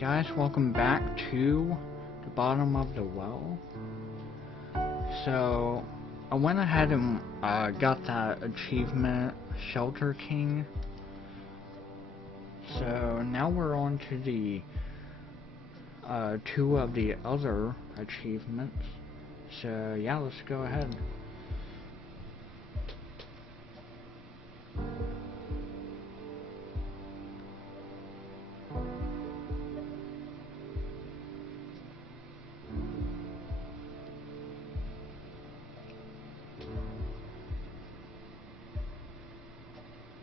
guys, welcome back to the bottom of the well. So I went ahead and got that achievement, Shelter King. So now we're on to the two of the other achievements. So yeah, let's go ahead.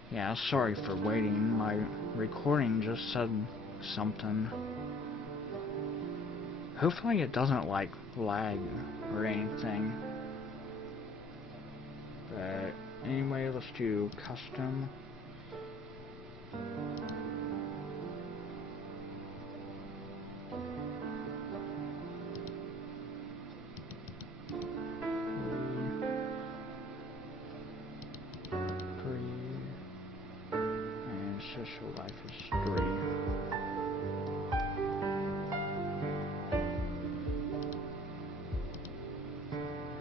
Yeah, sorry for waiting. My recording just said something. Hopefully it doesn't like lag or anything. But anyway, let's do custom. Social life is 3.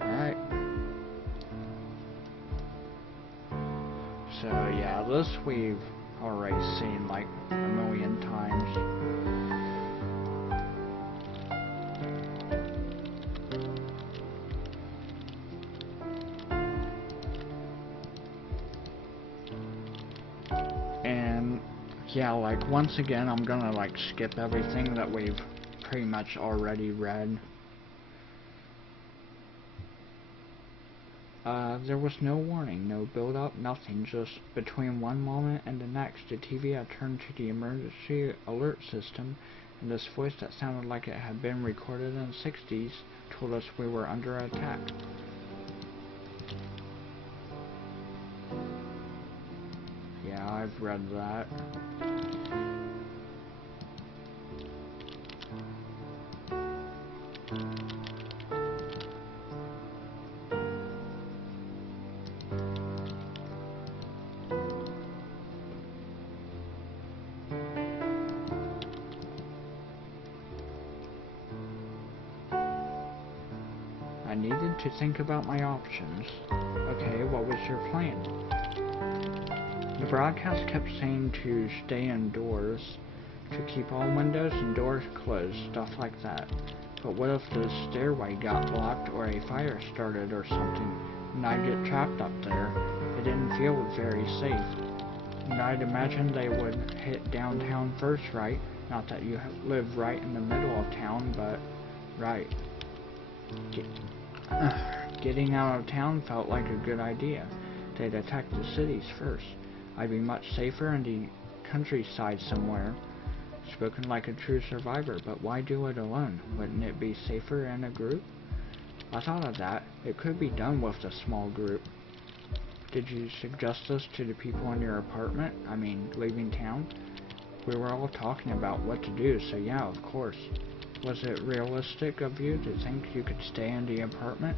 Alright. So yeah, this we've already seen like a million times. And yeah, like once again I'm gonna like skip everything that we've pretty much already read. There was no warning, no build up, nothing, just between one moment and the next the TV had turned to the emergency alert system, and this voice that sounded like it had been recorded in the 60s told us we were under attack. Yeah, I've read that. I needed to think about my options. Okay, what was your plan? The broadcast kept saying to stay indoors, to keep all windows and doors closed, stuff like that. But what if the stairway got blocked or a fire started or something, and I'd get trapped up there? It didn't feel very safe. And I'd imagine they would hit downtown first, right? Not that you live right in the middle of town, but right. Getting out of town felt like a good idea. They'd attack the cities first. I'd be much safer in the countryside somewhere. Spoken like a true survivor, but why do it alone? Wouldn't it be safer in a group? I thought of that. It could be done with a small group. Did you suggest this to the people in your apartment? I mean, leaving town? We were all talking about what to do, so yeah, of course. Was it realistic of you to think you could stay in the apartment?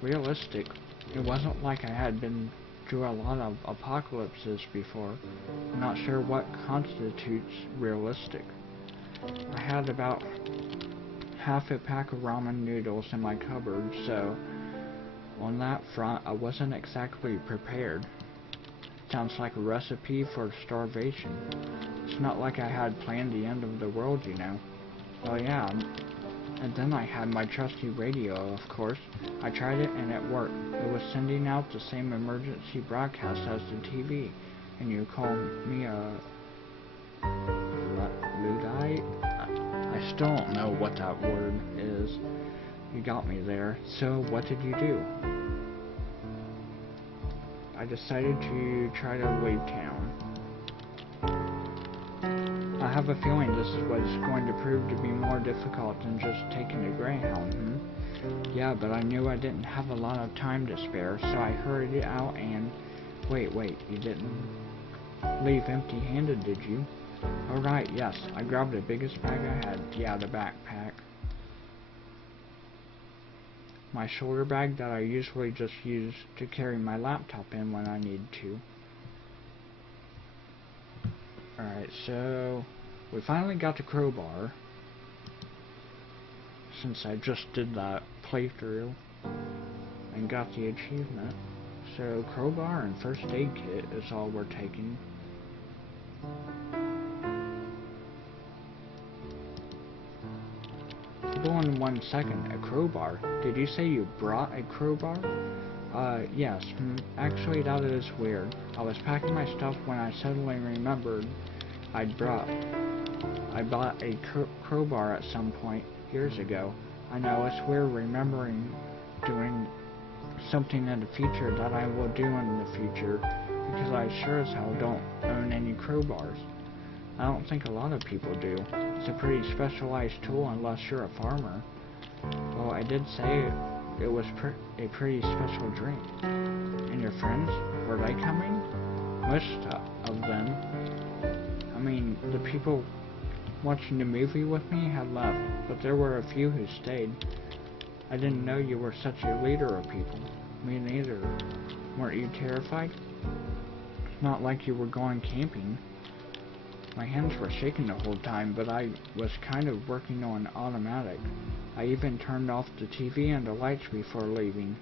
Realistic? It wasn't like I had been through a lot of apocalypses before. I'm not sure what constitutes realistic. I had about half a pack of ramen noodles in my cupboard, so on that front I wasn't exactly prepared. Sounds like a recipe for starvation. It's not like I had planned the end of the world, you know. Oh yeah, and then I had my trusty radio, of course. I tried it and it worked. It was sending out the same emergency broadcast as the TV. And you call me a Luddite? I still don't know what that word is. You got me there. So what did you do? I decided to try to leave town. I have a feeling this was going to prove to be more difficult than just taking a Greyhound, Yeah, but I knew I didn't have a lot of time to spare, so I hurried out and... Wait, you didn't leave empty-handed, did you? Oh right, yes, I grabbed the biggest bag I had. Yeah, the backpack. My shoulder bag that I usually just use to carry my laptop in when I need to. Alright, so We finally got the crowbar, since I just did that playthrough and got the achievement. So crowbar and first aid kit is all we're taking. Hold on 1 second, a crowbar? Did you say you brought a crowbar? Yes. Actually, that is weird. I was packing my stuff when I suddenly remembered I bought a crowbar at some point years ago. I know it's weird remembering doing something in the future that I will do in the future, because I sure as hell don't own any crowbars. I don't think a lot of people do. It's a pretty specialized tool unless you're a farmer. Well, I did say it was a pretty special drink. And your friends, were they coming? Most of them. I mean, the people watching the movie with me had left, but there were a few who stayed. I didn't know you were such a leader of people. Me neither. Weren't you terrified? Not like you were going camping. My hands were shaking the whole time, but I was kind of working on automatic. I even turned off the TV and the lights before leaving.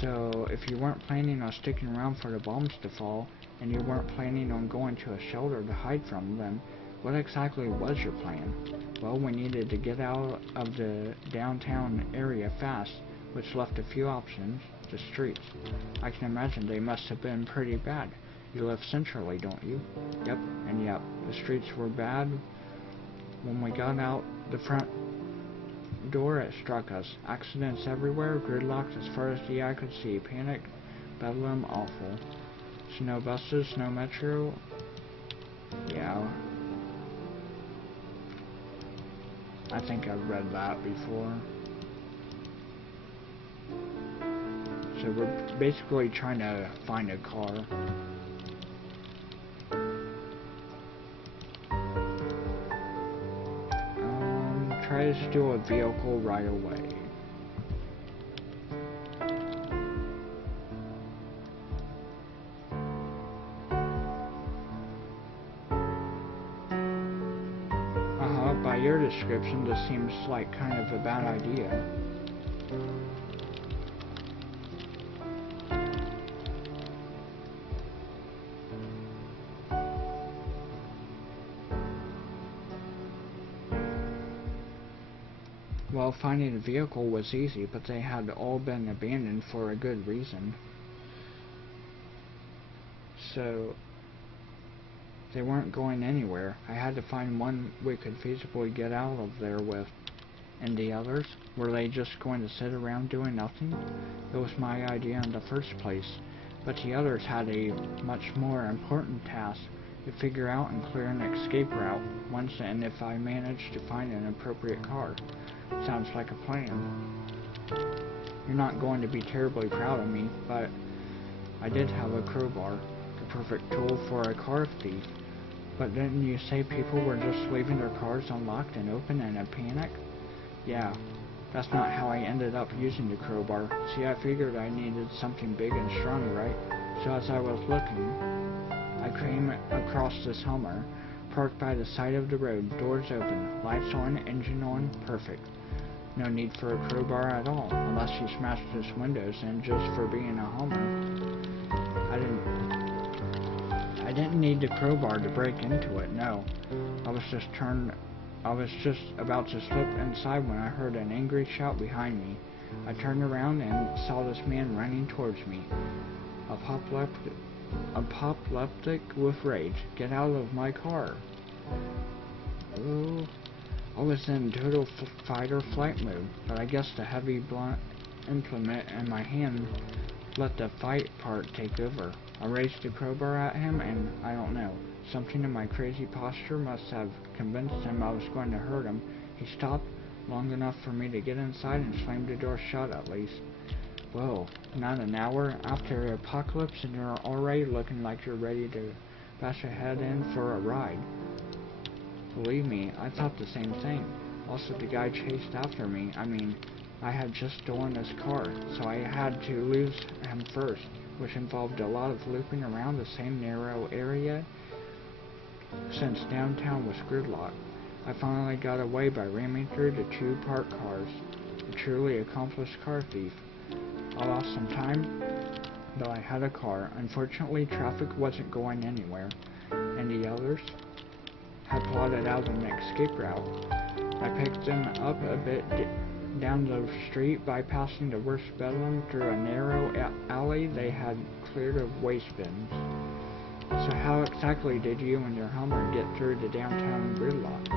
So, if you weren't planning on sticking around for the bombs to fall, and you weren't planning on going to a shelter to hide from them, what exactly was your plan? Well, we needed to get out of the downtown area fast, which left a few options: the streets. I can imagine they must have been pretty bad. You live centrally, don't you? Yep, and yep, the streets were bad. When we got out the front door, it struck us. Accidents everywhere, gridlocked as far as the eye could see, panic, bedlam, awful. Snow buses, snow metro. Yeah. I think I've read that before. So we're basically trying to find a car. Try to steal a vehicle right away. By your description, this seems like kind of a bad idea. Well, finding a vehicle was easy, but they had all been abandoned for a good reason. So, they weren't going anywhere. I had to find one we could feasibly get out of there with. And the others? Were they just going to sit around doing nothing? It was my idea in the first place. But the others had a much more important task: to figure out and clear an escape route once and if I managed to find an appropriate car. Sounds like a plan. You're not going to be terribly proud of me, but I did have a crowbar, the perfect tool for a car thief. But didn't you say people were just leaving their cars unlocked and open in a panic? Yeah, that's not how I ended up using the crowbar. See, I figured I needed something big and strong, right? So as I was looking, I came across this Hummer, parked by the side of the road, doors open, lights on, engine on, perfect. No need for a crowbar at all, unless you smashed its windows in just for being a Hummer. I didn't need the crowbar to break into it, no. I was just about to slip inside when I heard an angry shout behind me. I turned around and saw this man running towards me. Apoplectic with rage. Get out of my car. Oh, I was in total fight or flight mode, but I guess the heavy blunt implement in my hand let the fight part take over. I raised the crowbar at him, and I don't know, something in my crazy posture must have convinced him I was going to hurt him. He stopped long enough for me to get inside and slammed the door shut at least. Whoa, not an hour after the apocalypse and you're already looking like you're ready to bash your head in for a ride. Believe me, I thought the same thing. Also, the guy chased after me. I mean, I had just stolen his car, so I had to lose him first, which involved a lot of looping around the same narrow area. since downtown was gridlocked. I finally got away by ramming through the two parked cars. A truly accomplished car thief. I lost some time, though I had a car. Unfortunately, traffic wasn't going anywhere, and the others had plotted out an escape route. I picked them up a bit down the street, bypassing the worst bedlam through a narrow alley they had cleared of waste bins. So how exactly did you and your Hummer get through the downtown gridlock?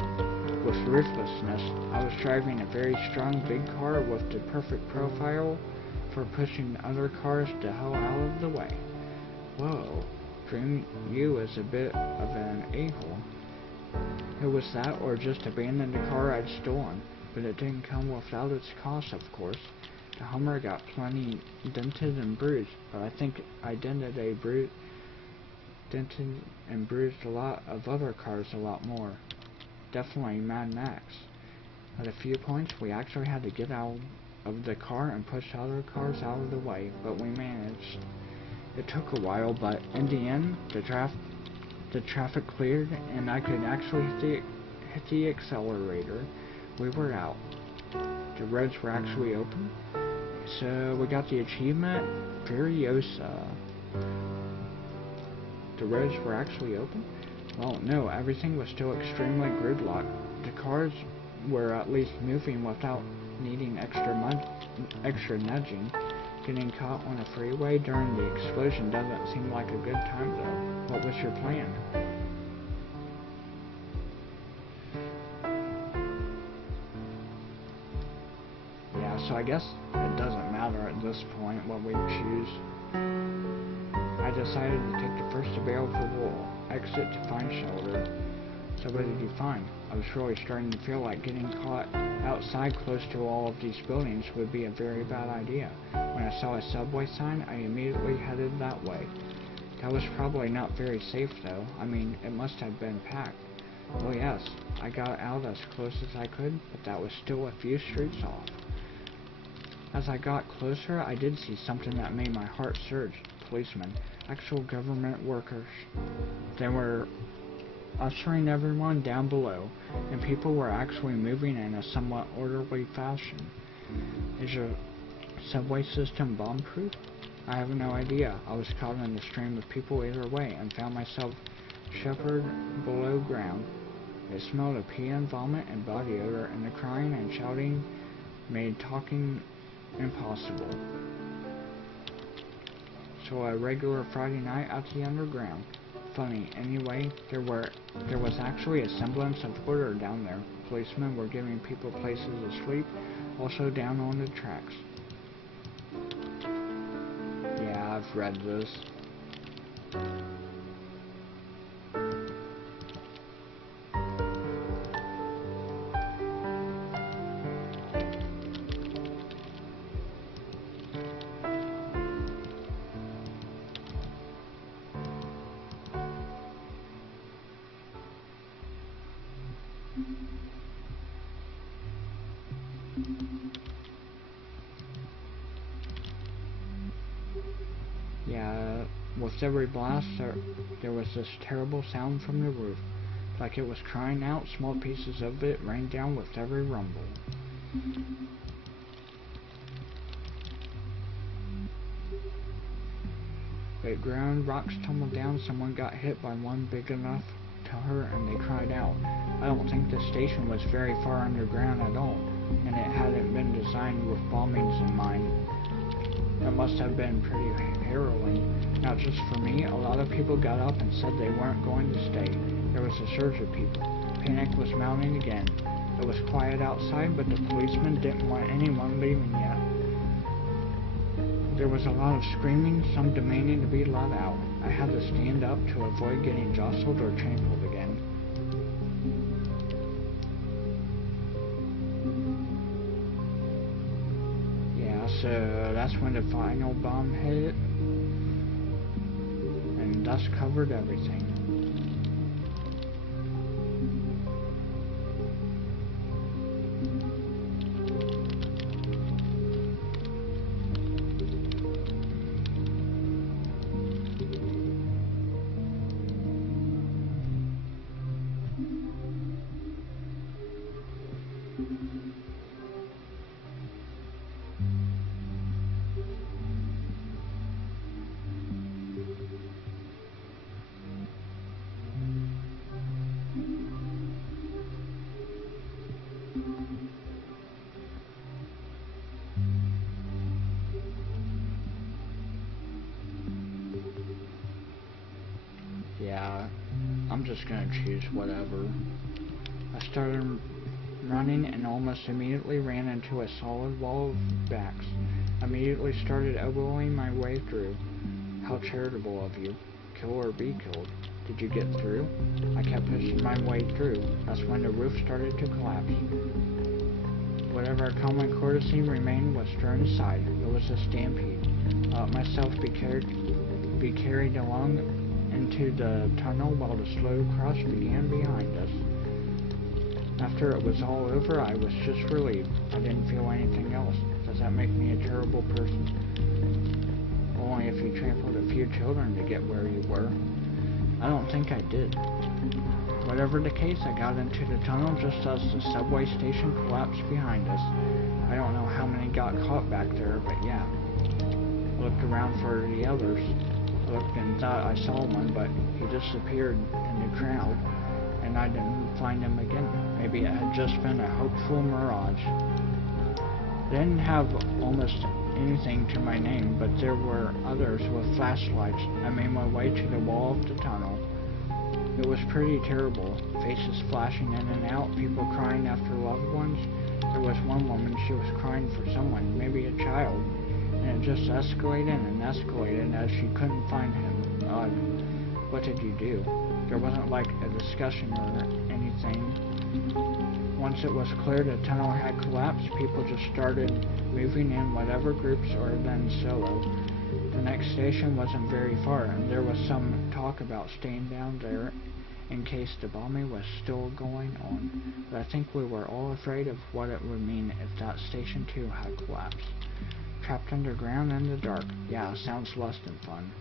With ruthlessness, I was driving a very strong big car with the perfect profile for pushing other cars the hell out of the way. Whoa, Dream, you is a bit of an a-hole. It was that or just abandon the car I'd stolen, but it didn't come without its cost, of course. The Hummer got plenty dented and bruised, but I think I dented and bruised a lot of other cars a lot more. Definitely Mad Max. At a few points, we actually had to get out of the car and push other cars out of the way, but we managed. It took a while, but in the end, the traffic cleared, and I could actually hit the accelerator. We were out. The roads were actually open, so we got the achievement Furiosa. The roads were actually open? Well, no, everything was still extremely gridlocked. The cars were at least moving without needing extra nudging. Getting caught on a freeway during the explosion doesn't seem like a good time, though. What was your plan? Yeah, so I guess it doesn't matter at this point what we choose. I decided to take the first available exit to find shelter. So what did you find? I was really starting to feel like getting caught outside close to all of these buildings would be a very bad idea. When I saw a subway sign, I immediately headed that way. That was probably not very safe though. I mean, it must have been packed. Well, yes, I got out as close as I could, but that was still a few streets off. As I got closer, I did see something that made my heart surge. Policemen, actual government workers. They were ushering everyone down below, and people were actually moving in a somewhat orderly fashion. Is your subway system bomb-proof? I have no idea. I was caught in a stream of people either way, and found myself shepherded below ground. It smelled of pee and vomit and body odor, and the crying and shouting made talking impossible. So a regular Friday night at the underground. Funny, anyway, there was actually a semblance of order down there. Policemen were giving people places to sleep, also down on the tracks. Yeah, I've read this. Yeah, with every blast, there was this terrible sound from the roof. Like it was crying out, small pieces of it rained down with every rumble. It groaned, rocks tumbled down, someone got hit by one big enough to hurt, and they cried out. I don't think the station was very far underground at all, and it hadn't been designed with bombings in mind. It must have been pretty harrowing. Not just for me, a lot of people got up and said they weren't going to stay. There was a surge of people. Panic was mounting again. It was quiet outside, but the policemen didn't want anyone leaving yet. There was a lot of screaming, some demanding to be let out. I had to stand up to avoid getting jostled or trampled again. Yeah, so that's when the final bomb hit, and dust covered everything. Yeah, I'm just gonna choose whatever. I started running and almost immediately ran into a solid wall of backs. Immediately started elbowing my way through. How charitable of you. Kill or be killed. Did you get through? I kept pushing my way through. That's when the roof started to collapse. Whatever common courtesy remained was thrown aside. It was a stampede. I let myself be carried along into the tunnel while the slow crush began behind us. After it was all over, I was just relieved. I didn't feel anything else. Does that make me a terrible person? Only if you trampled a few children to get where you were. I don't think I did. Whatever the case, I got into the tunnel just as the subway station collapsed behind us. I don't know how many got caught back there, but yeah. I looked around for the others. I looked and thought I saw one, but he disappeared in the crowd, and I didn't find him again. Maybe it had just been a hopeful mirage. I didn't have almost anything to my name, but there were others with flashlights. I made my way to the wall of the tunnel. It was pretty terrible. Faces flashing in and out, people crying after loved ones. There was one woman, she was crying for someone, maybe a child, and it just escalated and escalated as she couldn't find him. What did you do? There wasn't like a discussion or anything. Once it was clear the tunnel had collapsed, people just started moving in whatever groups or then solo. The next station wasn't very far, and there was some talk about staying down there in case the bombing was still going on. But I think we were all afraid of what it would mean if that station too had collapsed. Trapped underground in the dark. Yeah, sounds less than fun.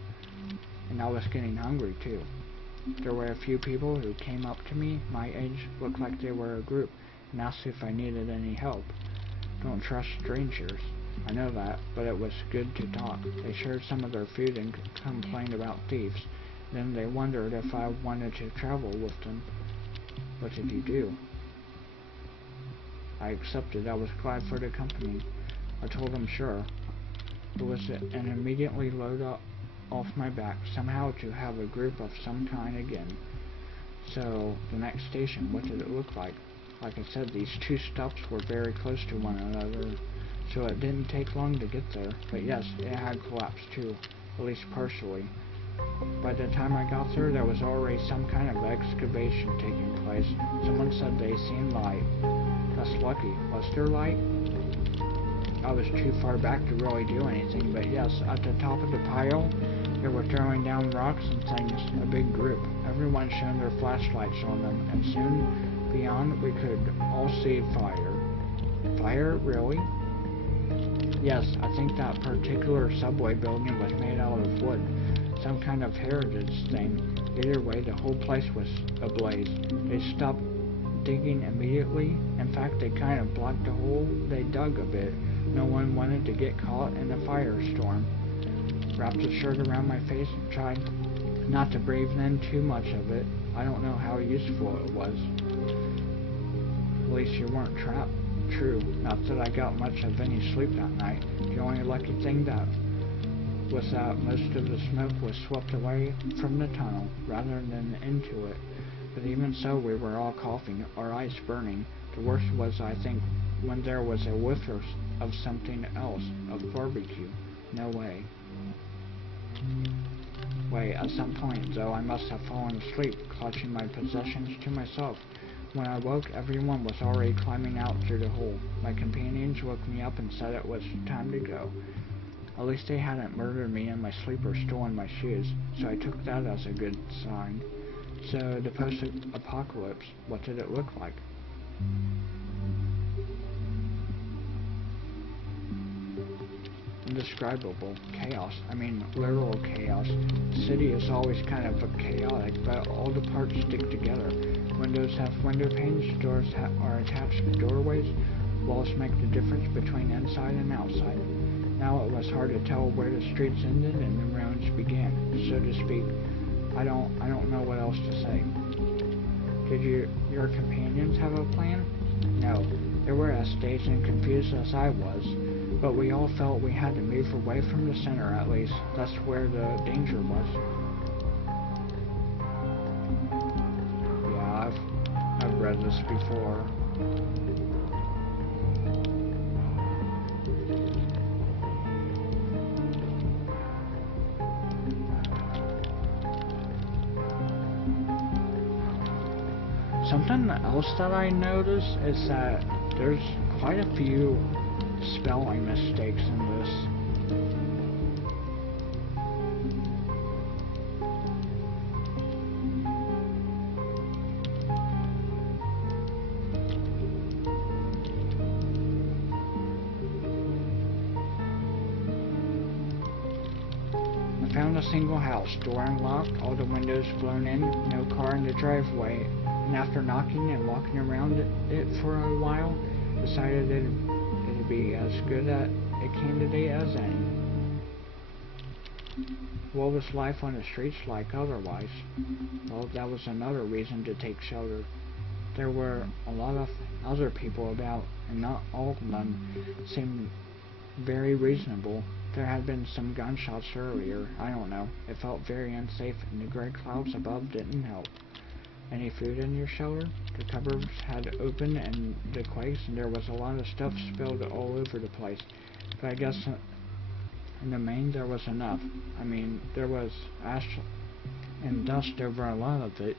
And I was getting hungry too. There were a few people who came up to me, my age, looked like they were a group, and asked if I needed any help. Don't trust strangers. I know that, but it was good to talk. They shared some of their food and complained about thieves. Then they wondered if I wanted to travel with them. What did you do? I accepted. I was glad for the company. I told them sure. It was an immediately load off my back, somehow to have a group of some kind again. So, the next station, what did it look like? Like I said, these two stops were very close to one another, so it didn't take long to get there. But yes, it had collapsed too, at least partially. By the time I got there was already some kind of excavation taking place. Someone said they seen light. That's lucky. Was there light? I was too far back to really do anything, but yes, at the top of the pile, they were throwing down rocks and things, a big group. Everyone shone their flashlights on them, and soon, beyond, we could all see fire. Fire? Really? Yes, I think that particular subway building was made out of wood, some kind of heritage thing. Either way, the whole place was ablaze. They stopped digging immediately. In fact, they kind of blocked the hole they dug a bit. No one wanted to get caught in a firestorm. Wrapped a shirt around my face and tried not to breathe in too much of it. I don't know how useful it was. At least you weren't trapped. True, not that I got much of any sleep that night. The only lucky thing was that most of the smoke was swept away from the tunnel rather than into it. But even so, we were all coughing, our eyes burning. The worst was, I think, when there was a whiff of something else, of barbecue. No way. Wait, at some point, though, I must have fallen asleep, clutching my possessions to myself. When I woke, everyone was already climbing out through the hole. My companions woke me up and said it was time to go. At least they hadn't murdered me in my sleep or stolen my shoes, so I took that as a good sign. So, the post-apocalypse, what did it look like? Indescribable. Chaos. I mean, literal chaos. The city is always kind of chaotic, but all the parts stick together. Windows have window panes, doors are attached to doorways, walls make the difference between inside and outside. Now it was hard to tell where the streets ended and the ruins began, so to speak. I don't know what else to say. Did your companions have a plan? No. They were as dazed and confused as I was. But we all felt we had to move away from the center, at least. That's where the danger was. read this before. Something else that I noticed is that there's quite a few spelling mistakes in this. I found a single house, door unlocked, all the windows blown in, no car in the driveway, and after knocking and walking around it for a while, decided it'd be as good a candidate as any. What was life on the streets like otherwise? Well, that was another reason to take shelter. There were a lot of other people about, and not all of them seemed very reasonable. There had been some gunshots earlier, I don't know. It felt very unsafe, and the gray clouds above didn't help. Any food in your shelter? The cupboards had opened and the quakes, and there was a lot of stuff spilled all over the place. But I guess in the main there was enough. I mean, there was ash and dust over a lot of it.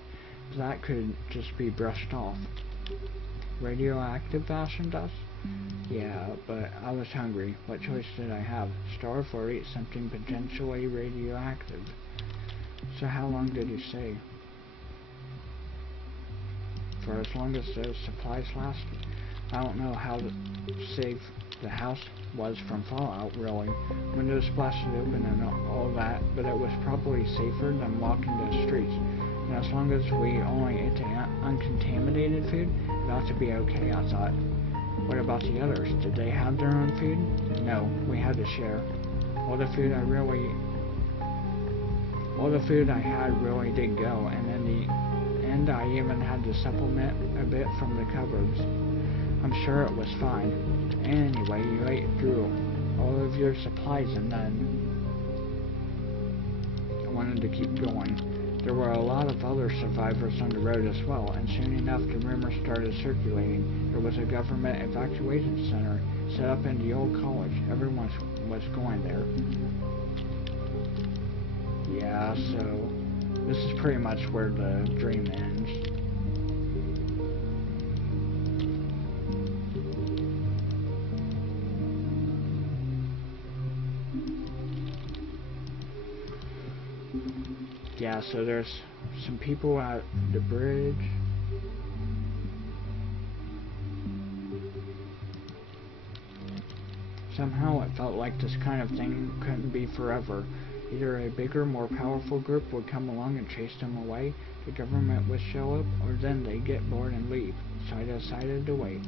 That could just be brushed off. Radioactive ash and dust? Yeah, but I was hungry. What choice did I have? Starve or eat something potentially radioactive? So how long did you stay? For as long as those supplies lasted. I don't know how safe the house was from fallout, really. Windows blasted open and all that, but it was probably safer than walking the streets. And as long as we only ate the uncontaminated food, it ought to be okay, I thought. What about the others? Did they have their own food? No, we had to share. All the food I had really did go, and in the end I even had to supplement a bit from the cupboards. I'm sure it was fine. Anyway, you ate through all of your supplies and then I wanted to keep going. There were a lot of other survivors on the road as well, and soon enough the rumor started circulating. There was a government evacuation center set up in the old college. Everyone was going there. Yeah, so this is pretty much where the dream ends. Yeah, so there's some people at the bridge. Somehow it felt like this kind of thing couldn't be forever. Either a bigger, more powerful group would come along and chase them away, the government would show up, or then they'd get bored and leave. So I decided to wait.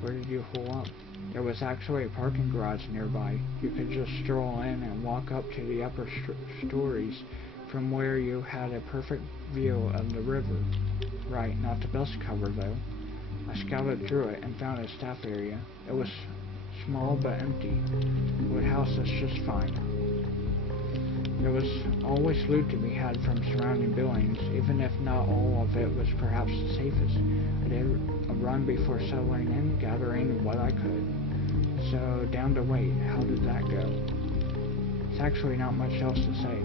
Where did you hole up? There was actually a parking garage nearby. You could just stroll in and walk up to the upper stories, from where you had a perfect view of the river. Right, not the best cover though. I scouted through it and found a staff area. It was small but empty. Would house us just fine. There was always loot to be had from surrounding buildings, even if not all of it was perhaps the safest. I did a run before settling in, gathering what I could. So, down to wait. How did that go? It's actually not much else to say.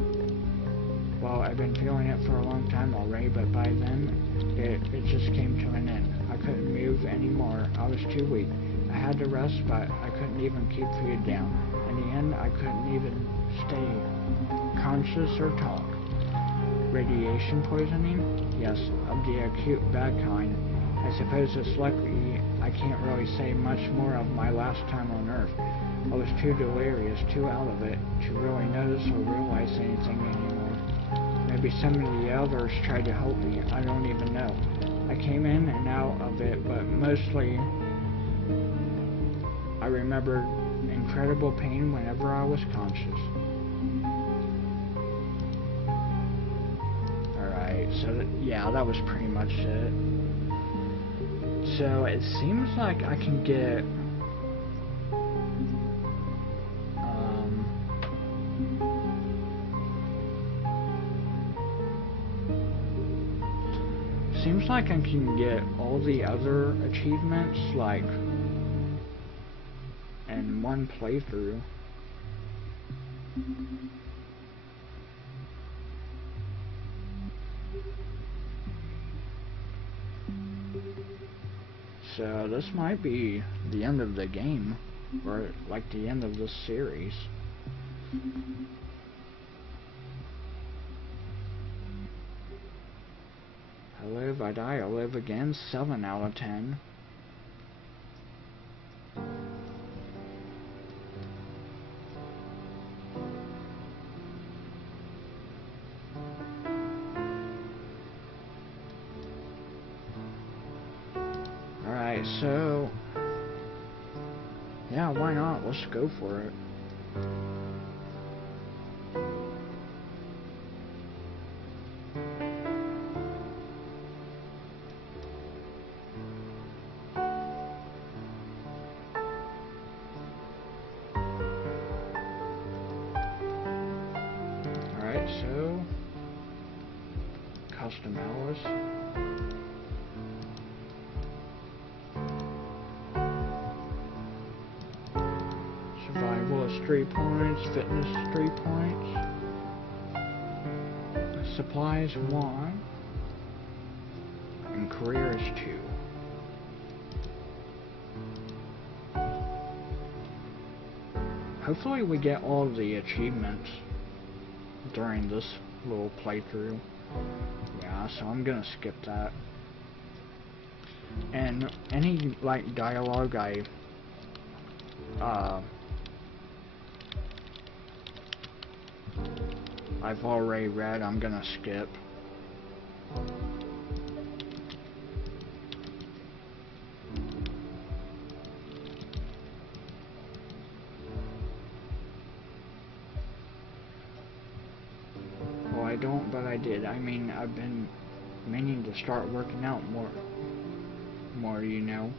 Well, I've been feeling it for a long time already, but by then, it just came to an end. I couldn't move anymore. I was too weak. I had to rest, but I couldn't even keep food down. In the end, I couldn't even stay conscious or talk. Radiation poisoning? Yes, of the acute bad kind. I suppose it's lucky I can't really say much more of my last time on Earth. I was too delirious, too out of it, to really notice or realize anything anymore. Maybe some of the others tried to help me, I don't even know. I came in and out of it, but mostly I remembered incredible pain whenever I was conscious. Alright, so yeah, that was pretty much it. So it seems like I can get seems like I can get all the other achievements, like, in one playthrough. So this might be the end of the game, or like the end of this series. I live, I die, I live again, 7 out of 10. Alright, so yeah, why not? Let's go for it. Alright, so custom hours. Survival is 3 points, fitness 3 points, supplies 1, and career is 2. Hopefully we get all the achievements during this little playthrough. Yeah, so I'm gonna skip that. And any like dialogue I've already read, I'm gonna skip. Well, I don't, but I did. I mean, I've been meaning to start working out more, you know.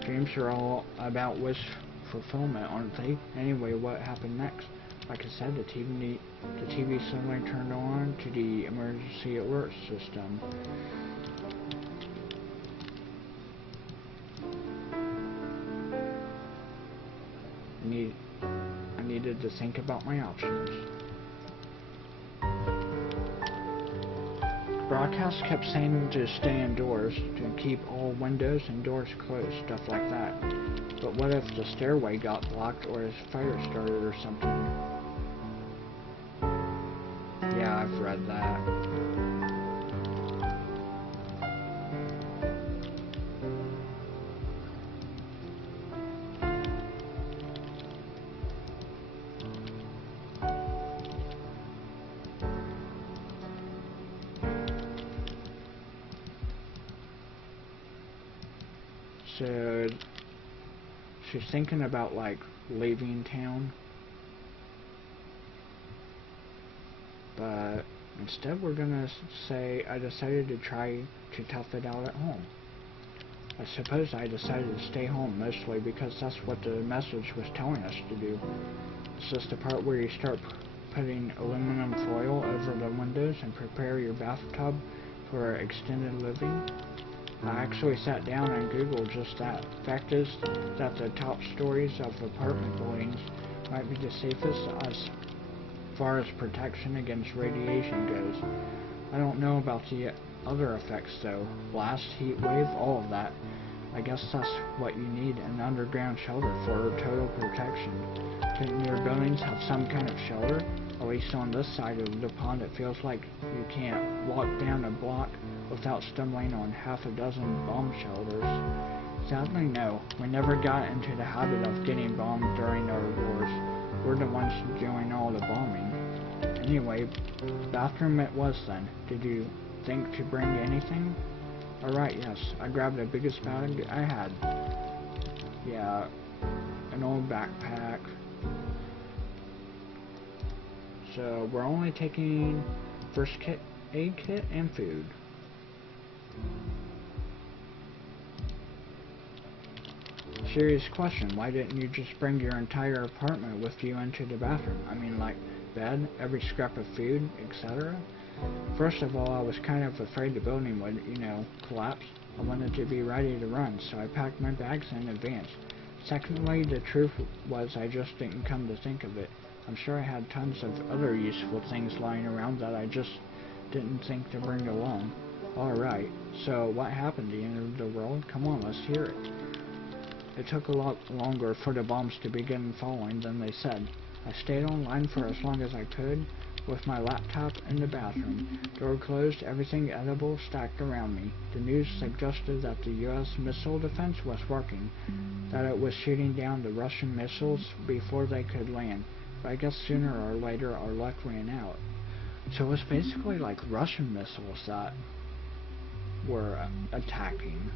Dreams are all about wish fulfillment, aren't they? Anyway, what happened next? Like I said, the TV suddenly turned on to the emergency alert system. I needed to think about my options. Broadcast kept saying to stay indoors, to keep all windows and doors closed, stuff like that. But what if the stairway got blocked or a fire started or something? Yeah, I've read that. So she's thinking about like leaving town, but instead we're gonna say I decided to try to tough it out at home. I suppose I decided to stay home mostly because that's what the message was telling us to do. It's just the part where you start putting aluminum foil over the windows and prepare your bathtub for extended living. I actually sat down and Googled just that. Fact is that the top stories of apartment buildings might be the safest as far as protection against radiation goes. I don't know about the other effects though. Blast, heat wave, all of that. I guess that's what you need, an underground shelter for total protection. Couldn't your buildings have some kind of shelter? At least on this side of the pond it feels like you can't walk down a block without stumbling on half a dozen bomb shelters. Sadly, no. We never got into the habit of getting bombed during our wars. We're the ones doing all the bombing. Anyway, bathroom it was then. Did you think to bring anything? Alright, yes. I grabbed the biggest bag I had. Yeah, an old backpack. So we're only taking first aid kit and food. Serious question, why didn't you just bring your entire apartment with you into the bathroom? I mean, like bed, every scrap of food, etc. First of all, I was kind of afraid the building would, collapse. I wanted to be ready to run, so I packed my bags in advance. Secondly, the truth was I just didn't come to think of it. I'm sure I had tons of other useful things lying around that I just didn't think to bring along. Alright, so what happened? The end of the world? Come on, let's hear it. It took a lot longer for the bombs to begin falling than they said. I stayed online for as long as I could, with my laptop in the bathroom. Door closed, everything edible stacked around me. The news suggested that the U.S. missile defense was working, that it was shooting down the Russian missiles before they could land. But I guess sooner or later our luck ran out. So it was basically like Russian missiles that were attacking.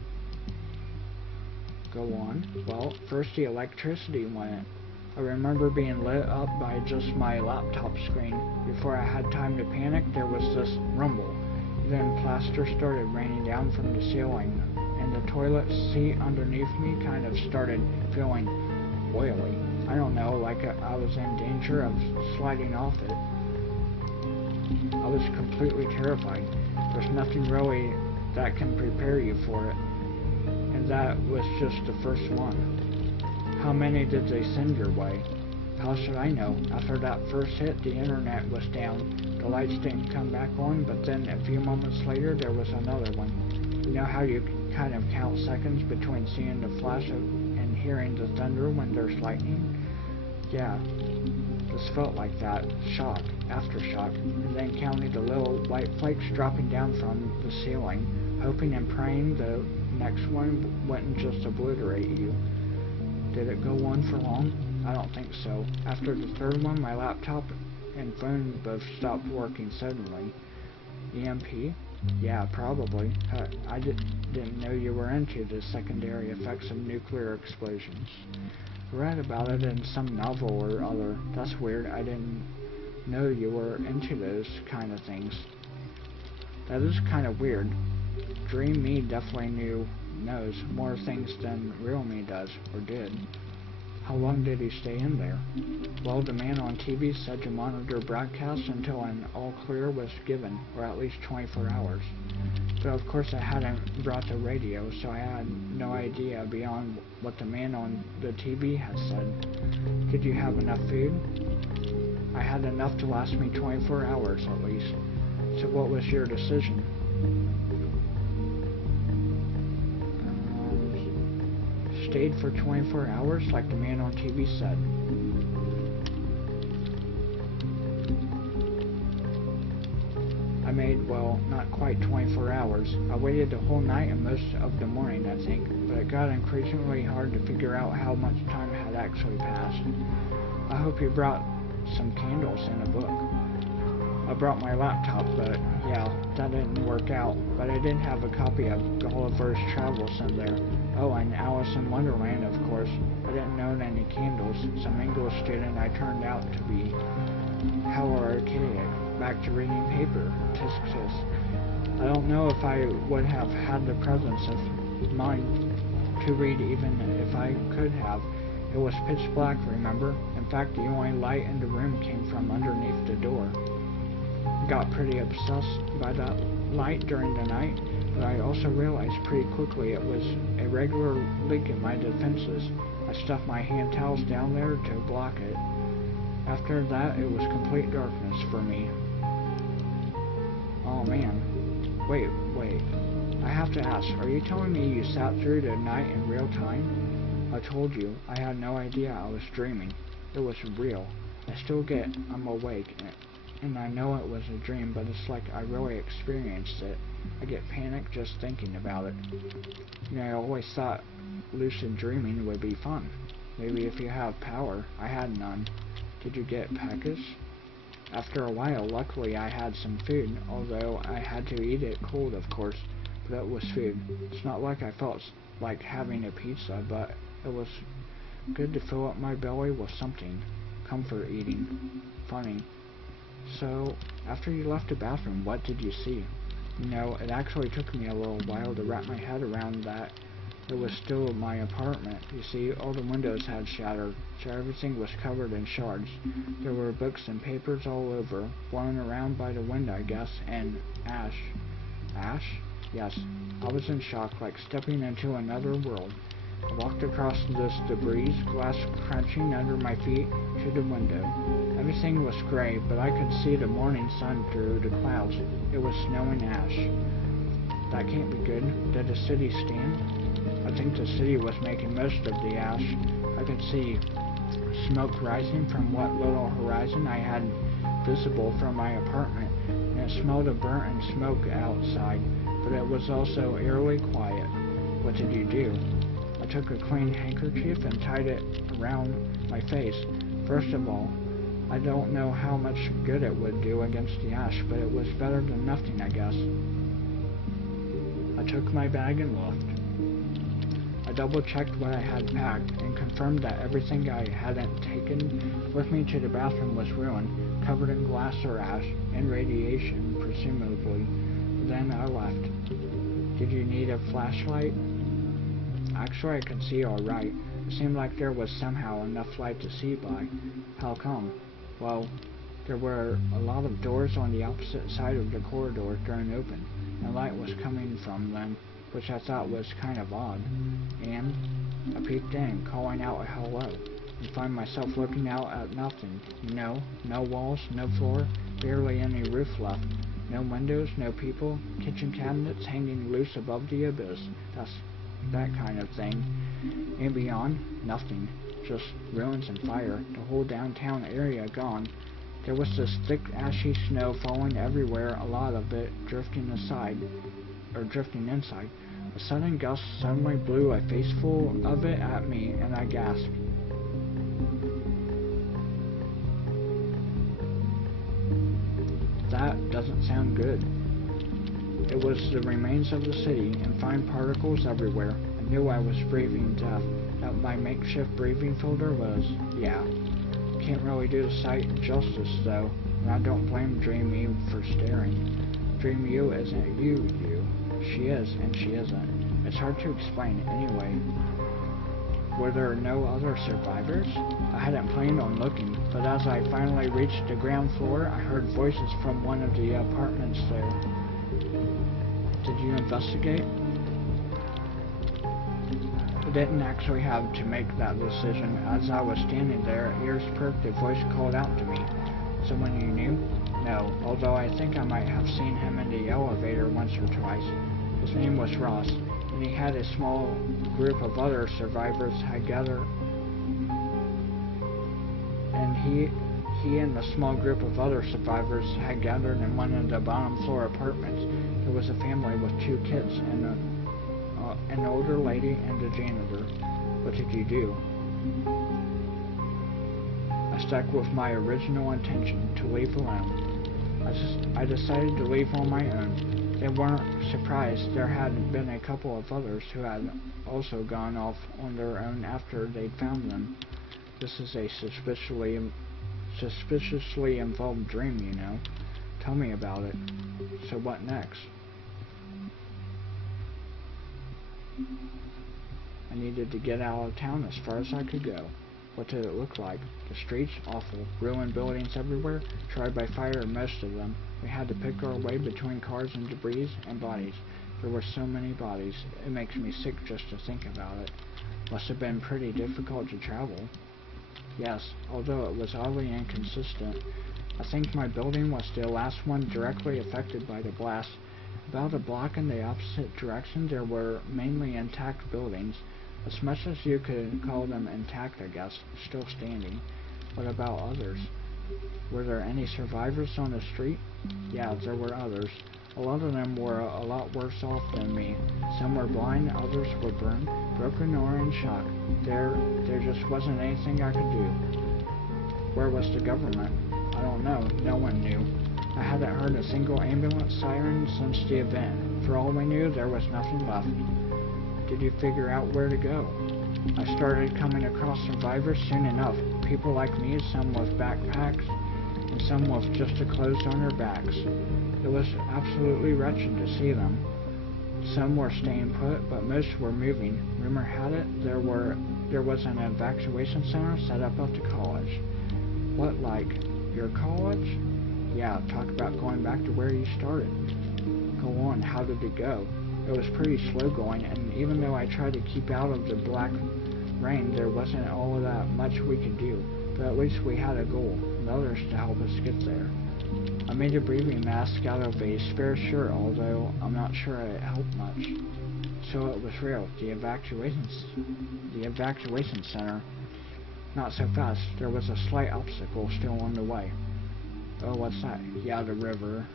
Go on. Well, first the electricity went. I remember being lit up by just my laptop screen. Before I had time to panic, there was this rumble. Then plaster started raining down from the ceiling, and the toilet seat underneath me kind of started feeling oily. I don't know, like I was in danger of sliding off it. I was completely terrified. There's nothing really that can prepare you for it. And that was just the first one. How many did they send your way? How should I know? After that first hit, the internet was down. The lights didn't come back on, but then a few moments later, there was another one. You know how you kind of count seconds between seeing the flash and hearing the thunder when there's lightning? Yeah, this felt like that. Shock, aftershock, and then counting the little white flakes dropping down from the ceiling, hoping and praying the next one wouldn't just obliterate you. Did it go on for long? I don't think so. After the third one, my laptop and phone both stopped working suddenly. EMP? Yeah, probably. I didn't know you were into the secondary effects of nuclear explosions. I read about it in some novel or other. That's weird. I didn't know you were into those kind of things. That is kind of weird. Dream me definitely knows more things than real me does, or did. How long did he stay in there? Well, the man on TV said to monitor broadcasts until an all clear was given, or at least 24 hours. But of course I hadn't brought the radio, so I had no idea beyond what the man on the TV had said. Did you have enough food? I had enough to last me 24 hours at least. So what was your decision? Stayed for 24 hours like the man on TV said. I made, well, not quite 24 hours. I waited the whole night and most of the morning, I think, but it got increasingly hard to figure out how much time had actually passed. I hope you brought some candles and a book. I brought my laptop, but yeah, that didn't work out. But I did have a copy of Gulliver's Travels in there. Oh, and Alice in Wonderland, of course. I didn't own any candles. Some English student I turned out to be. How archaic. Back to reading paper. Tisk tisk. I don't know if I would have had the presence of mind to read even if I could have. It was pitch black, remember? In fact, the only light in the room came from underneath the door. Got pretty obsessed by that light during the night, but I also realized pretty quickly it was a regular leak in my defenses. I stuffed my hand towels down there to block it. After that, it was complete darkness for me. Oh man. Wait. I have to ask, are you telling me you sat through the night in real time? I told you, I had no idea I was dreaming. It was real. I'm awake, and I know it was a dream, but it's like I really experienced it. I get panicked just thinking about it. I always thought lucid dreaming would be fun. Maybe if you have power. I had none. Did you get peckish? After a while, luckily I had some food, although I had to eat it cold, of course, but it was food. It's not like I felt like having a pizza, but it was good to fill up my belly with something. Comfort eating. Funny. So, after you left the bathroom, what did you see? It actually took me a little while to wrap my head around that. It was still my apartment. You see, all the windows had shattered, so everything was covered in shards. There were books and papers all over, blown around by the wind, I guess, and ash. Ash? Yes. I was in shock, like stepping into another world. I walked across this debris, glass crunching under my feet, to the window. Everything was gray, but I could see the morning sun through the clouds. It was snowing ash. That can't be good. Did the city stand? I think the city was making most of the ash. I could see smoke rising from what little horizon I had visible from my apartment, and it smelled of burnt and smoke outside, but it was also eerily quiet. What did you do? I took a clean handkerchief and tied it around my face. First of all, I don't know how much good it would do against the ash, but it was better than nothing, I guess. I took my bag and left. I double-checked what I had packed and confirmed that everything I hadn't taken with me to the bathroom was ruined, covered in glass or ash, and radiation, presumably. Then I left. Did you need a flashlight? Actually, I could see all right. It seemed like there was somehow enough light to see by. How come? Well, there were a lot of doors on the opposite side of the corridor thrown open, and light was coming from them, which I thought was kind of odd. And I peeked in, calling out a hello, and find myself looking out at nothing. No walls, no floor, barely any roof left. No windows, no people, kitchen cabinets hanging loose above the abyss. That's that kind of thing. And beyond, nothing. Just ruins and fire. The whole downtown area gone. There was this thick, ashy snow falling everywhere, a lot of it drifting inside. A sudden gust suddenly blew a faceful of it at me, and I gasped. That doesn't sound good. It was the remains of the city, and fine particles everywhere. I knew I was breathing death. That my makeshift breathing filter was, yeah. Can't really do the sight justice, though, and I don't blame Dream for staring. Dream isn't you. She is, and she isn't. It's hard to explain anyway. Were there no other survivors? I hadn't planned on looking, but as I finally reached the ground floor, I heard voices from one of the apartments there. Did you investigate? I didn't actually have to make that decision. As I was standing there, ears perked, a voice called out to me. Someone you knew? No, although I think I might have seen him in the elevator once or twice. His name was Ross, and he had a small group of other survivors had gathered, he and the small group of other survivors had gathered in one of the bottom floor apartments. There was a family with 2 kids and an older lady and a janitor. What did you do? I stuck with my original intention, to leave alone. I decided to leave on my own. They weren't surprised. There had been a couple of others who had also gone off on their own after they'd found them. This is a suspiciously involved dream, you know. Tell me about it. So what next? I needed to get out of town as far as I could go. What did it look like? The streets? Awful. Ruined buildings everywhere, tried by fire most of them. We had to pick our way between cars and debris and bodies. There were so many bodies. It makes me sick just to think about it. Must have been pretty difficult to travel. Yes, although it was oddly inconsistent. I think my building was the last one directly affected by the blast. About a block in the opposite direction there were mainly intact buildings, as much as you could call them intact, I guess, still standing. What about others? Were there any survivors on the street? Yeah, there were others. A lot of them were a lot worse off than me. Some were blind, others were burned, broken, or in shock. There just wasn't anything I could do. Where was the government? I don't know. No one knew. I hadn't heard a single ambulance siren since the event. For all we knew, there was nothing left. Did you figure out where to go? I started coming across survivors soon enough. People like me, some with backpacks, and some with just the clothes on their backs. It was absolutely wretched to see them. Some were staying put, but most were moving. Rumor had it there was an evacuation center set up at the college. What, like your college? Yeah, talk about going back to where you started. Go on, how did it go? It was pretty slow going, and even though I tried to keep out of the black rain, there wasn't all of that much we could do. But at least we had a goal, and others to help us get there. I made a breathing mask out of a spare shirt, although I'm not sure it helped much. So it was real, the evacuation center. Not so fast, there was a slight obstacle still on the way. Oh, what's that? Yeah, the river.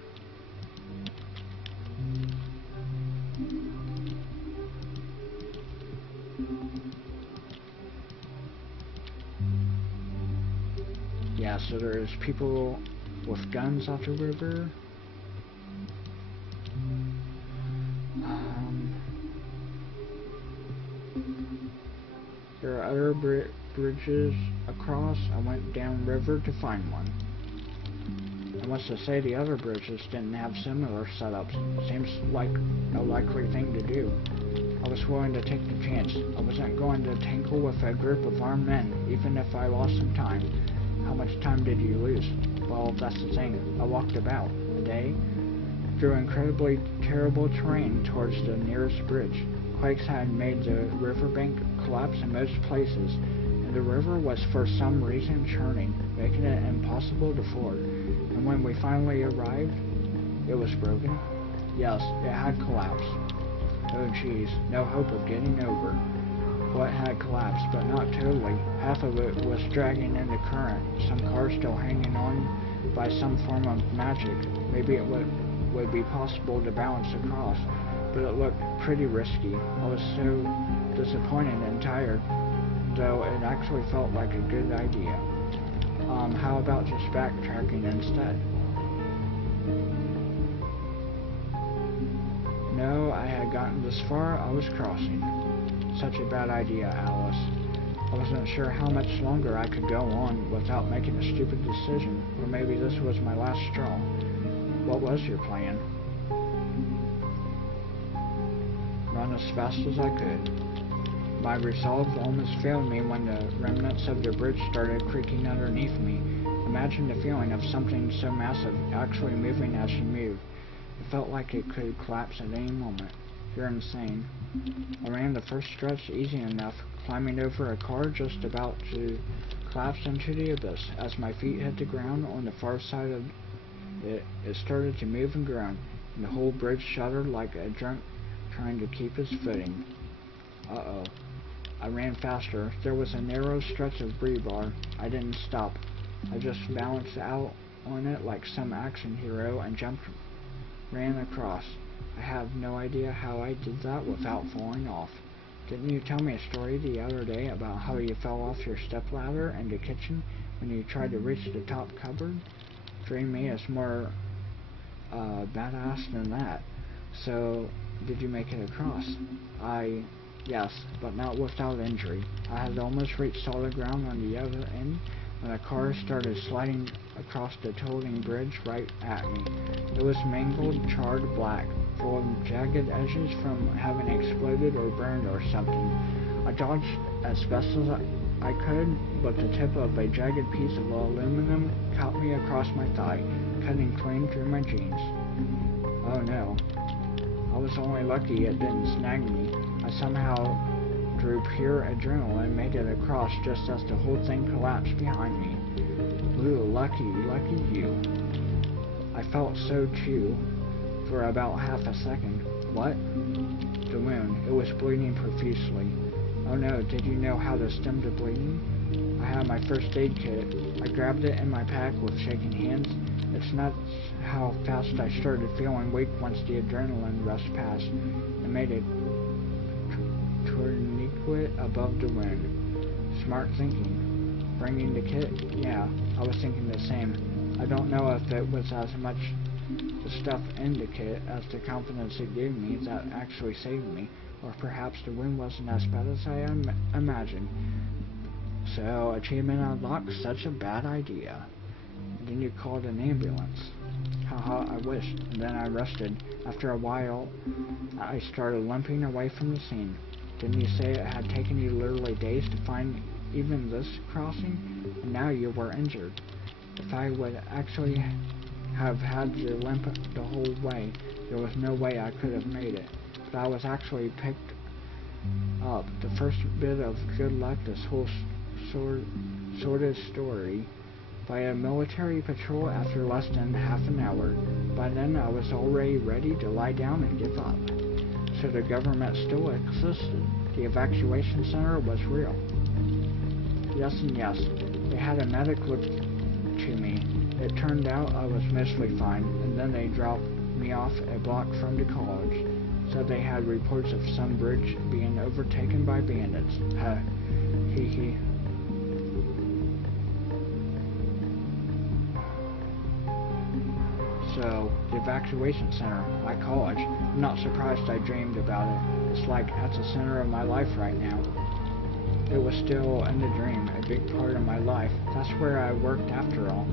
Yeah, so there's people with guns at the river. There are other bridges across. I went down river to find one. And what's to say the other bridges didn't have similar setups? Seems like a likely thing to do. I was willing to take the chance. I wasn't going to tangle with a group of armed men, even if I lost some time. How much time did you lose? Well, that's the thing. I walked about a day through incredibly terrible terrain towards the nearest bridge. Quakes had made the riverbank collapse in most places, and the river was for some reason churning, making it impossible to ford. And when we finally arrived, it was broken. Yes, it had collapsed. Oh geez, no hope of getting over. What had collapsed, but not totally. Half of it was dragging in the current, some cars still hanging on by some form of magic. Maybe it would be possible to balance across, but it looked pretty risky. I was so disappointed and tired, though it actually felt like a good idea. How about just backtracking instead? No, I had gotten this far, I was crossing. Such a bad idea, Alice. I wasn't sure how much longer I could go on without making a stupid decision, or maybe this was my last straw. What was your plan? Run as fast as I could. My resolve almost failed me when the remnants of the bridge started creaking underneath me. Imagine the feeling of something so massive actually moving as you move. It felt like it could collapse at any moment. You're insane. I ran the first stretch easy enough, climbing over a car just about to collapse into the abyss. As my feet hit the ground on the far side of it, it started to move and groan, and the whole bridge shuddered like a drunk trying to keep his footing. Uh-oh. I ran faster. There was a narrow stretch of rebar. I didn't stop. I just balanced out on it like some action hero and ran across. I have no idea how I did that without falling off. Didn't you tell me a story the other day about how you fell off your stepladder in the kitchen when you tried to reach the top cupboard? Dream me is more badass than that. So, did you make it across? Yes, but not without injury. I had almost reached solid ground on the other end when a car started sliding across the towing bridge right at me. It was mangled, charred black, full of jagged edges from having exploded or burned or something. I dodged as best as I could, but the tip of a jagged piece of aluminum caught me across my thigh, cutting clean through my jeans. Oh no. I was only lucky it didn't snag me. I somehow, through pure adrenaline, made it across just as the whole thing collapsed behind me. Ooh, lucky you. I felt so too, for about half a second. What? The wound. It was bleeding profusely. Oh no, did you know how to stem the bleeding? I had my first aid kit. I grabbed it in my pack with shaking hands. It's nuts how fast I started feeling weak once the adrenaline rush passed and made a tourniquet above the wound. Smart thinking. Bringing the kit? Yeah, I was thinking the same. I don't know if it was as much the stuff in the kit as the confidence it gave me that actually saved me, or perhaps the wound wasn't as bad as I imagined. So, achievement unlocked, such a bad idea. Then you called an ambulance. Haha, I wished. And then I rested. After a while, I started limping away from the scene. Didn't you say it had taken you literally days to find even this crossing? And now you were injured. If I would actually have had to limp the whole way, there was no way I could have made it. But I was actually picked up. The first bit of good luck this whole sordid story by a military patrol after less than half an hour. By then I was already ready to lie down and give up. So the government still existed. The evacuation center was real. Yes and yes. They had a medic look to me. It turned out I was mostly fine, and then they dropped me off a block from the college. Said they had reports of some bridge being overtaken by bandits. Ha. Hee hee. So, the evacuation center, my college. I'm not surprised I dreamed about it. It's like at the center of my life right now. It was still in the dream, a big part of my life. That's where I worked after all.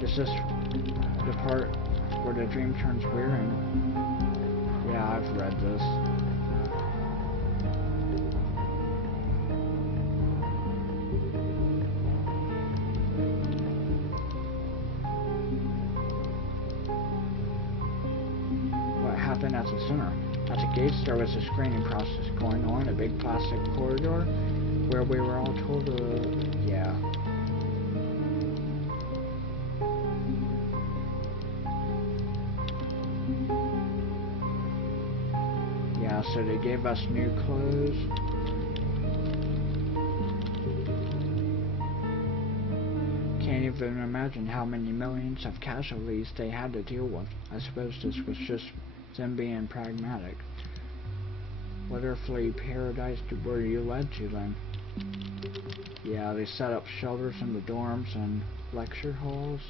Is this the part where the dream turns weird? And yeah, I've read this. What happened at the center? At the gates there was a screening process going on, a big plastic corridor where we were all told to, yeah. Yeah, so they gave us new clothes. Can't even imagine how many millions of casualties they had to deal with. I suppose this was just them being pragmatic. What earthly paradise were you led to then? Yeah, they set up shelters in the dorms and lecture halls.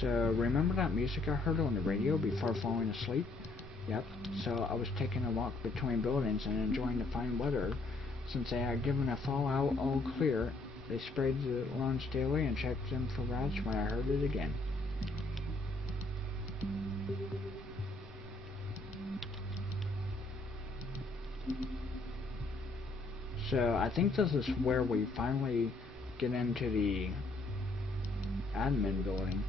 So, remember that music I heard on the radio before falling asleep? Yep, so I was taking a walk between buildings and enjoying the fine weather. Since they had given a fallout all clear, they sprayed the lawns daily and checked them for rats when I heard it again. So I think this is where we finally get into the admin building.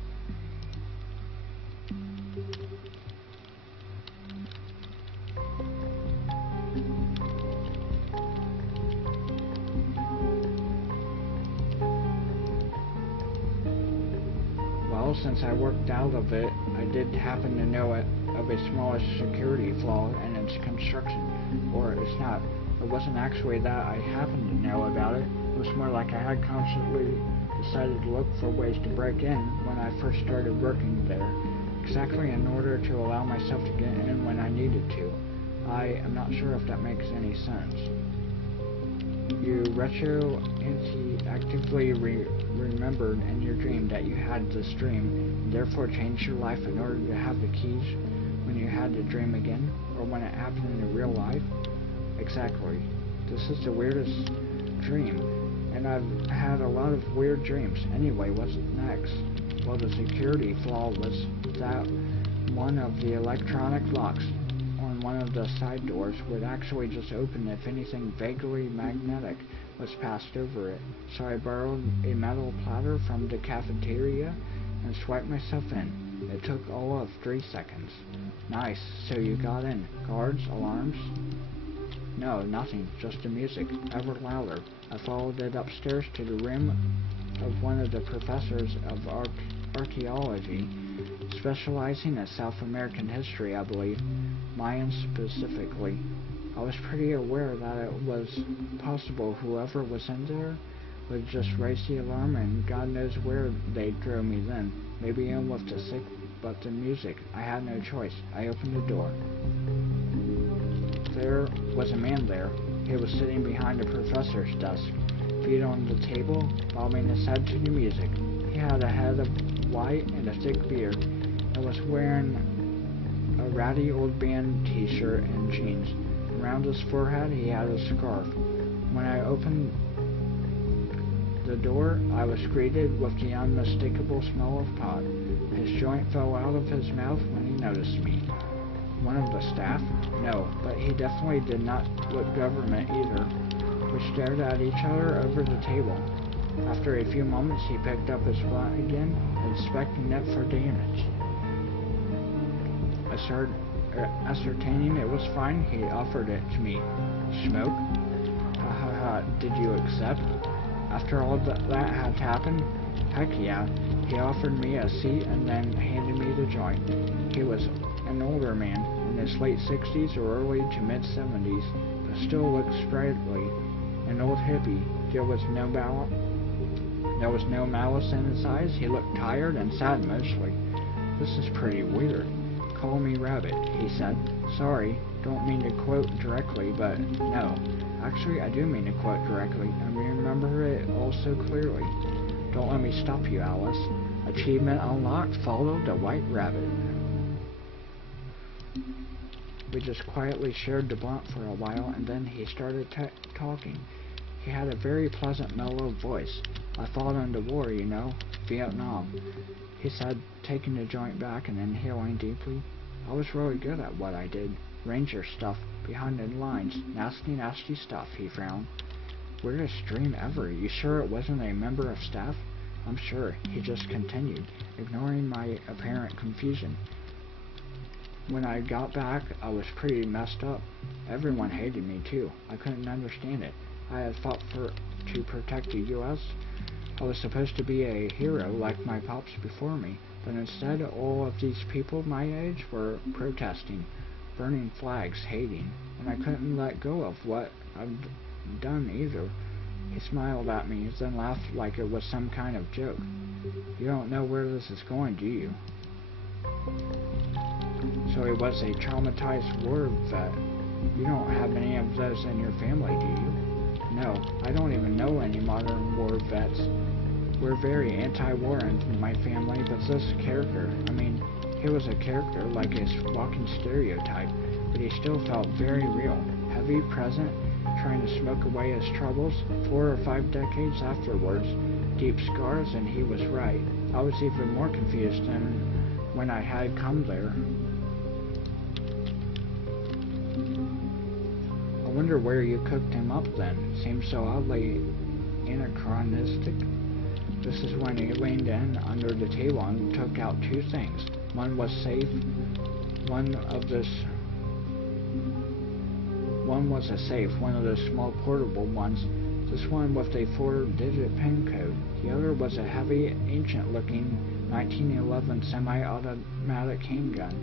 Well, since I worked out of it, I did happen to know of a smallish security flaw in its construction. Or it's not. It wasn't actually that I happened to know about it. It was more like I had consciously decided to look for ways to break in when I first started working there, exactly in order to allow myself to get in when I needed to. I am not sure if that makes any sense. You actively remembered in your dream that you had this dream, and therefore changed your life in order to have the keys when you had the dream again, or when it happened in real life? Exactly. This is the weirdest dream, and I've had a lot of weird dreams. Anyway, what's next? Well, the security flaw was that one of the electronic locks on one of the side doors would actually just open if anything vaguely magnetic was passed over it. So I borrowed a metal platter from the cafeteria and swiped myself in. It took all of 3 seconds. Nice. So you got in. Guards? Alarms? No, nothing. Just the music, ever louder. I followed it upstairs to the room of one of the professors of archaeology, specializing in South American history, I believe, Mayan specifically. I was pretty aware that it was possible whoever was in there would just raise the alarm, and God knows where they'd throw me then. Maybe in with the sick, but the music. I had no choice. I opened the door. There was a man there. He was sitting behind the professor's desk, feet on the table, bobbing his head to the music. He had a head of white and a thick beard, and was wearing a ratty old band t-shirt and jeans. Around his forehead he had a scarf. When I opened the door, I was greeted with the unmistakable smell of pot. His joint fell out of his mouth when he noticed me. One of the staff? No, but he definitely did not look government either. We stared at each other over the table. After a few moments, he picked up his blunt again, inspecting it for damage. Ascertaining it was fine, he offered it to me. Smoke? Ha ha ha, did you accept? After all that had happened? Heck yeah. He offered me a seat and then handed me the joint. He was an older man, in his late 60s or early to mid 70s, but still looked sprightly. An old hippie. There was no malice in his eyes. He looked tired and sad mostly. This is pretty weird. Call me Rabbit, he said. Sorry, don't mean to quote directly, but no. Actually, I do mean to quote directly, and remember it all so clearly. Don't let me stop you, Alice. Achievement unlocked, follow the White Rabbit. We just quietly shared the blunt for a while, and then he started talking. He had a very pleasant, mellow voice. I fought in the war, you know, Vietnam. He said, taking the joint back and inhaling deeply. I was really good at what I did. Ranger stuff, behind the lines, nasty, nasty stuff, he frowned. Weirdest dream ever. You sure it wasn't a member of staff? I'm sure, he just continued, ignoring my apparent confusion. When I got back, I was pretty messed up. Everyone hated me, too. I couldn't understand it. I had fought to protect the U.S. I was supposed to be a hero like my pops before me, but instead all of these people my age were protesting, burning flags, hating, and I couldn't let go of what I'd done either. He smiled at me, then laughed like it was some kind of joke. You don't know where this is going, do you? So he was a traumatized war vet. You don't have any of those in your family, do you? No, I don't even know any modern war vets. We're very anti-war in my family, but this character, he was a character like a walking stereotype, but he still felt very real, heavy, present, trying to smoke away his troubles 4 or 5 decades afterwards, deep scars, and he was right. I was even more confused than when I had come there. I wonder where you cooked him up then. Seems so oddly anachronistic. This is when he leaned in under the table and took out 2 things. One was safe. One was a safe, one of those small portable ones. This one with a 4-digit PIN code. The other was a heavy, ancient-looking 1911 semi-automatic handgun.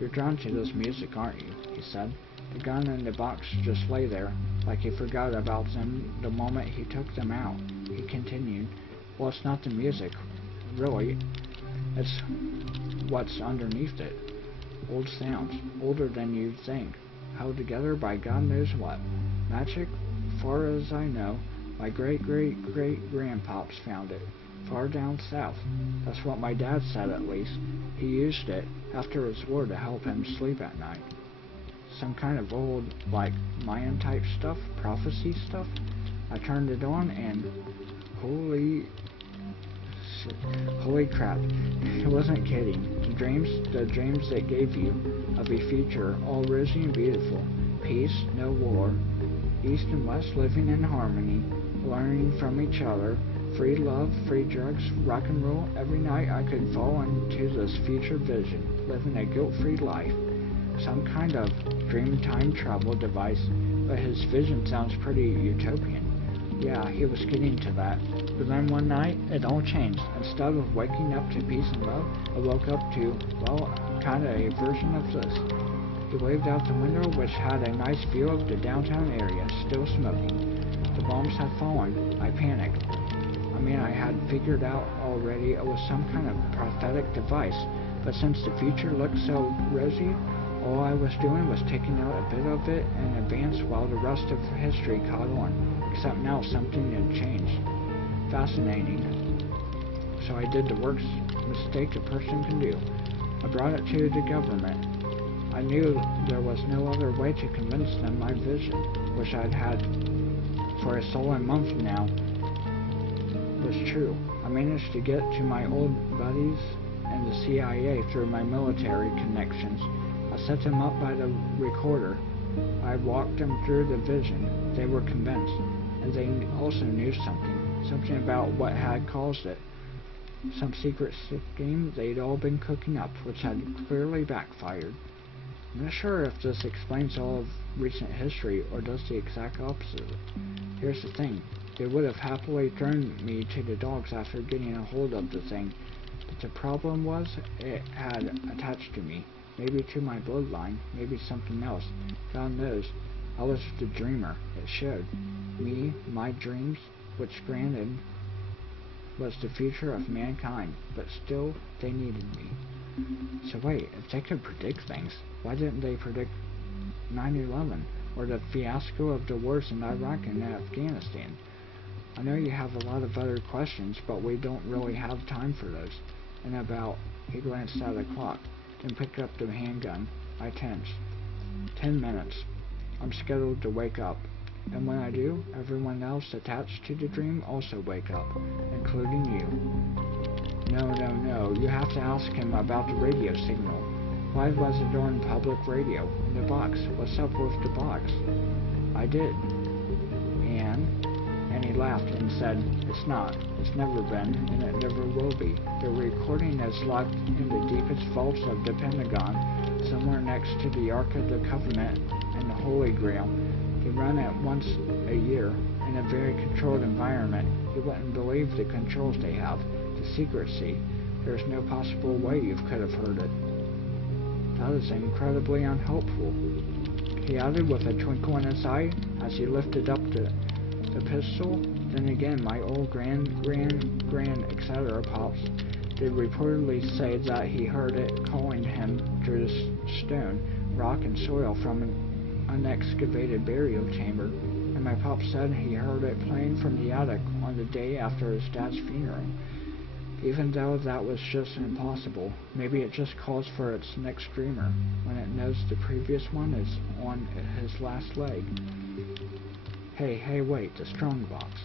You're drawn to this music, aren't you? He said. The gun and the box just lay there, like he forgot about them the moment he took them out. He continued, well, it's not the music, really. It's what's underneath it. Old sounds, older than you'd think, held together by God knows what. Magic? Far as I know, my great-great-great-grandpops found it, far down south. That's what my dad said, at least. He used it after his war to help him sleep at night. Some kind of old, like, Mayan-type stuff, prophecy stuff. I turned it on and holy crap, I wasn't kidding. The dreams it gave you of a future all rosy and beautiful. Peace, no war. East and West living in harmony, learning from each other. Free love, free drugs, rock and roll. Every night I could fall into this future vision, living a guilt-free life. Some kind of dream time travel device, but his vision sounds pretty utopian. Yeah, he was getting to that. But then one night, it all changed. Instead of waking up to peace and love, I woke up to, well, kind of a version of this. He waved out the window, which had a nice view of the downtown area, still smoking. The bombs had fallen. I panicked. I had figured out already it was some kind of prophetic device, but since the future looked so rosy, all I was doing was taking out a bit of it in advance while the rest of history caught on. Except now something had changed. Fascinating. So I did the worst mistake a person can do. I brought it to the government. I knew there was no other way to convince them my vision, which I'd had for a solid month now was true. I managed to get to my old buddies and the CIA through my military connections. I set them up by the recorder. I walked them through the vision. They were convinced, and they also knew something about what had caused it. Some secret scheme they'd all been cooking up, which had clearly backfired. I'm not sure if this explains all of recent history or does the exact opposite. Here's the thing. They would have happily thrown me to the dogs after getting a hold of the thing, but the problem was it had attached to me. Maybe to my bloodline, maybe something else. God knows. I was the dreamer. It showed. Me, my dreams, which granted was the future of mankind, but still they needed me. So wait, if they could predict things, why didn't they predict 9/11 or the fiasco of the wars in Iraq and Afghanistan? I know you have a lot of other questions, but we don't really have time for those. And about, he glanced at the clock, then picked up the handgun. I tensed. 10 minutes. I'm scheduled to wake up. And when I do, everyone else attached to the dream also wake up, including you. No, you have to ask him about the radio signal. Why was it on public radio? In the box. What's up with the box? I did. And he laughed and said, it's not. It's never been, and it never will be. The recording is locked in the deepest vaults of the Pentagon, somewhere next to the Ark of the Covenant and the Holy Grail. They run it once a year in a very controlled environment. You wouldn't believe the controls they have, the secrecy. There's no possible way you could have heard it. That is incredibly unhelpful, he added with a twinkle in his eye as he lifted up the pistol. Then again, my old grand, etc. pops did reportedly say that he heard it calling him through the stone, rock, and soil from an unexcavated burial chamber, and my pop said he heard it playing from the attic on the day after his dad's funeral. Even though that was just impossible, maybe it just calls for its next dreamer when it knows the previous one is on his last leg. Hey, wait, the strong box.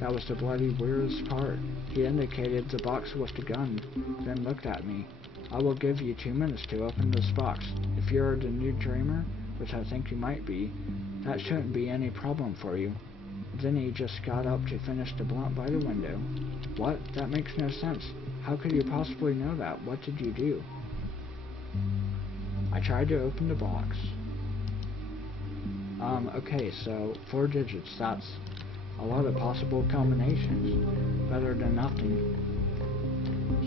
That was the bloody weirdest part. He indicated the box with the gun, then looked at me. I will give you 2 minutes to open this box. If you're the new dreamer, which I think you might be, that shouldn't be any problem for you. Then he just got up to finish the blunt by the window. What? That makes no sense. How could you possibly know that? What did you do? I tried to open the box. Okay, so 4 digits, that's a lot of possible combinations. Better than nothing.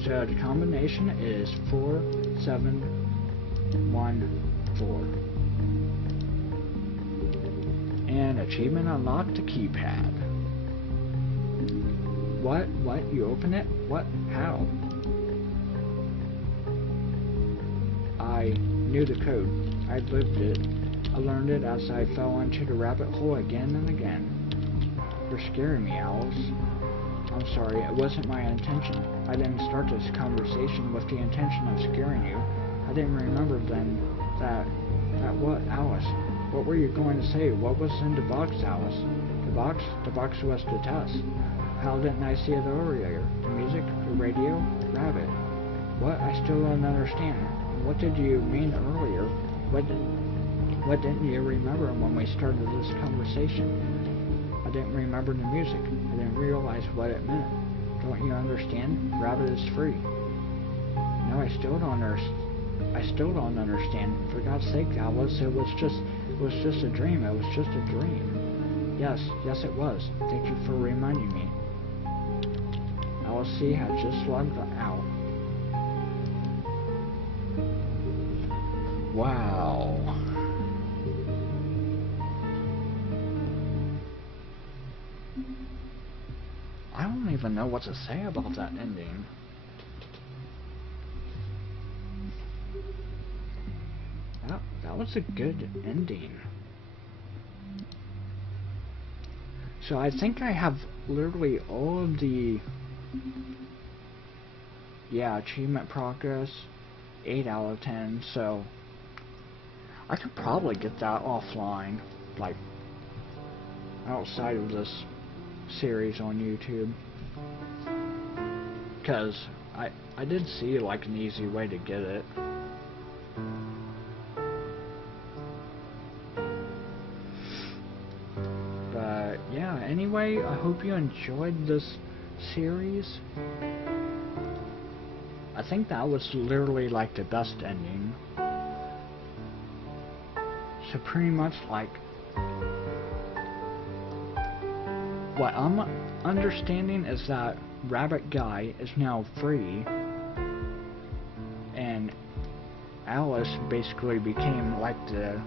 So the combination is 4714. And achievement unlocked, the keypad. What? You open it? What? How? I knew the code. I lived it. I learned it as I fell into the rabbit hole again and again. You're scaring me, Alice. I'm sorry, it wasn't my intention. I didn't start this conversation with the intention of scaring you. I didn't remember then that what, Alice? What were you going to say? What was in the box, Alice? The box? The box was the test. How didn't I see it earlier? The music? The radio? Rabbit. What? I still don't understand. What did you mean earlier? What didn't you remember when we started this conversation? I didn't remember the music. I didn't realize what it meant. Don't you understand? Rabbit is free. No, I still don't understand. For God's sake, Alice, it was just a dream. It was just a dream. Yes, it was. Thank you for reminding me. Alice C. had just logged out. Wow. I don't even know what to say about that ending. That was a good ending. So I think I have literally all of the achievement progress, 8 out of 10, so I could probably get that offline, like outside of this series on YouTube, because I did see like an easy way to get it. But yeah, anyway, I hope you enjoyed this series. I think that was literally like the best ending. So pretty much like what I'm understanding is that Rabbit Guy is now free, and Alice basically became like the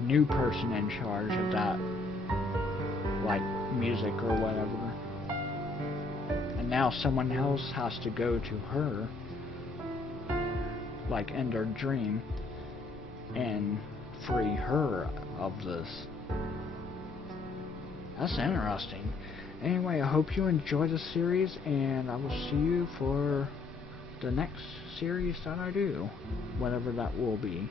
new person in charge of that like music or whatever. And now someone else has to go to her, like end her dream, and free her of this. That's interesting. Anyway, I hope you enjoy the series, and I will see you for the next series that I do, whatever that will be.